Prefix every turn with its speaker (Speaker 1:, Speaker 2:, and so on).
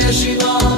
Speaker 1: 也许多